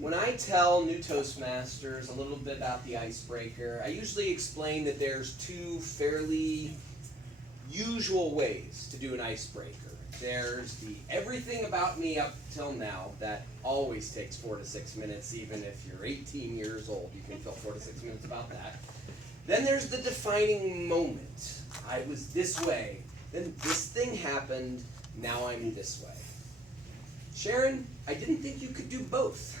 When I tell new Toastmasters a little bit about the icebreaker, I usually explain that there's two fairly usual ways to do an icebreaker. There's the everything about me up till now that always takes 4 to 6 minutes, even if you're 18 years old, you can fill 4 to 6 minutes about that. Then there's the defining moment. I was this way, then this thing happened, now I'm this way. Sharon, I didn't think you could do both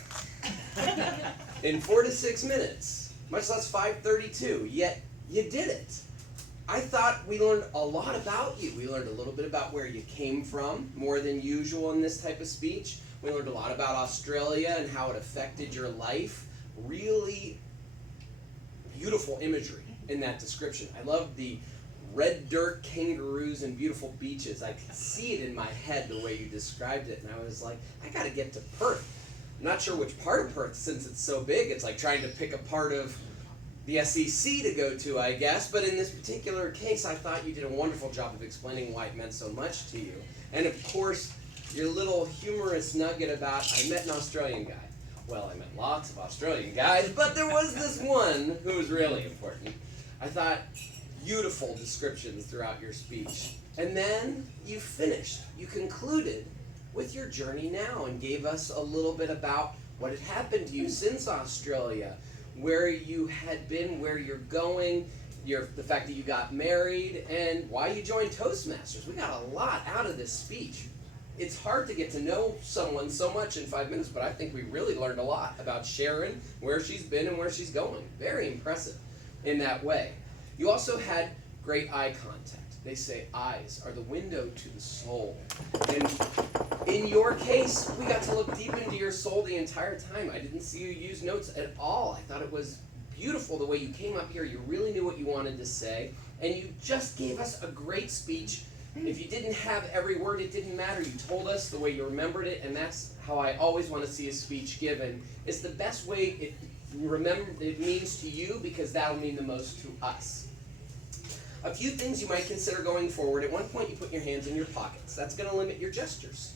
in 4 to 6 minutes, much less 5:32, yet you did it. I thought we learned a lot about you. We learned a little bit about where you came from, more than usual in this type of speech. We learned a lot about Australia and how it affected your life. Really beautiful imagery in that description. I love the red dirt, kangaroos, and beautiful beaches. I could see it in my head the way you described it, and I was like, I gotta get to Perth. I'm not sure which part of Perth, since it's so big. It's like trying to pick a part of the SEC to go to, I guess, but in this particular case, I thought you did a wonderful job of explaining why it meant so much to you. And of course, your little humorous nugget about, I met an Australian guy. Well, I met lots of Australian guys, but there was this one who was really important. I thought, beautiful descriptions throughout your speech. And then you finished, you concluded with your journey now and gave us a little bit about what had happened to you since Australia, where you had been, where you're going, the fact that you got married, and why you joined Toastmasters. We got a lot out of this speech. It's hard to get to know someone so much in 5 minutes, but I think we really learned a lot about Sharon, where she's been and where she's going. Very impressive in that way. You also had great eye contact. They say eyes are the window to the soul. And in your case, we got to look deep into your soul the entire time. I didn't see you use notes at all. I thought it was beautiful the way you came up here. You really knew what you wanted to say. And you just gave us a great speech. If you didn't have every word, it didn't matter. You told us the way you remembered it, and that's how I always want to see a speech given. It's the best way it means to you, because that'll mean the most to us. A few things you might consider going forward. At one point, you put your hands in your pockets. That's going to limit your gestures.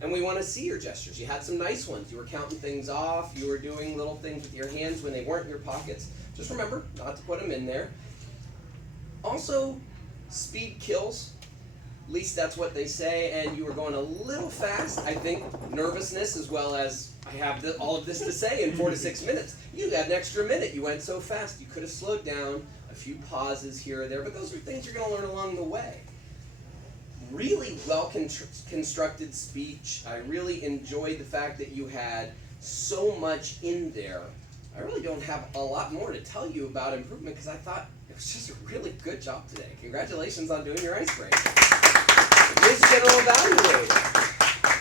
And we want to see your gestures. You had some nice ones. You were counting things off. You were doing little things with your hands when they weren't in your pockets. Just remember not to put them in there. Also, speed kills. At least that's what they say. And you were going a little fast. I think nervousness, as well as I have all of this to say in 4 to 6 minutes. You got an extra minute. You went so fast. You could have slowed down. A few pauses here or there, but those are things you're going to learn along the way. Really well constructed speech. I really enjoyed the fact that you had so much in there. I really don't have a lot more to tell you about improvement, because I thought it was just a really good job today. Congratulations on doing your icebreaker. This general evaluator.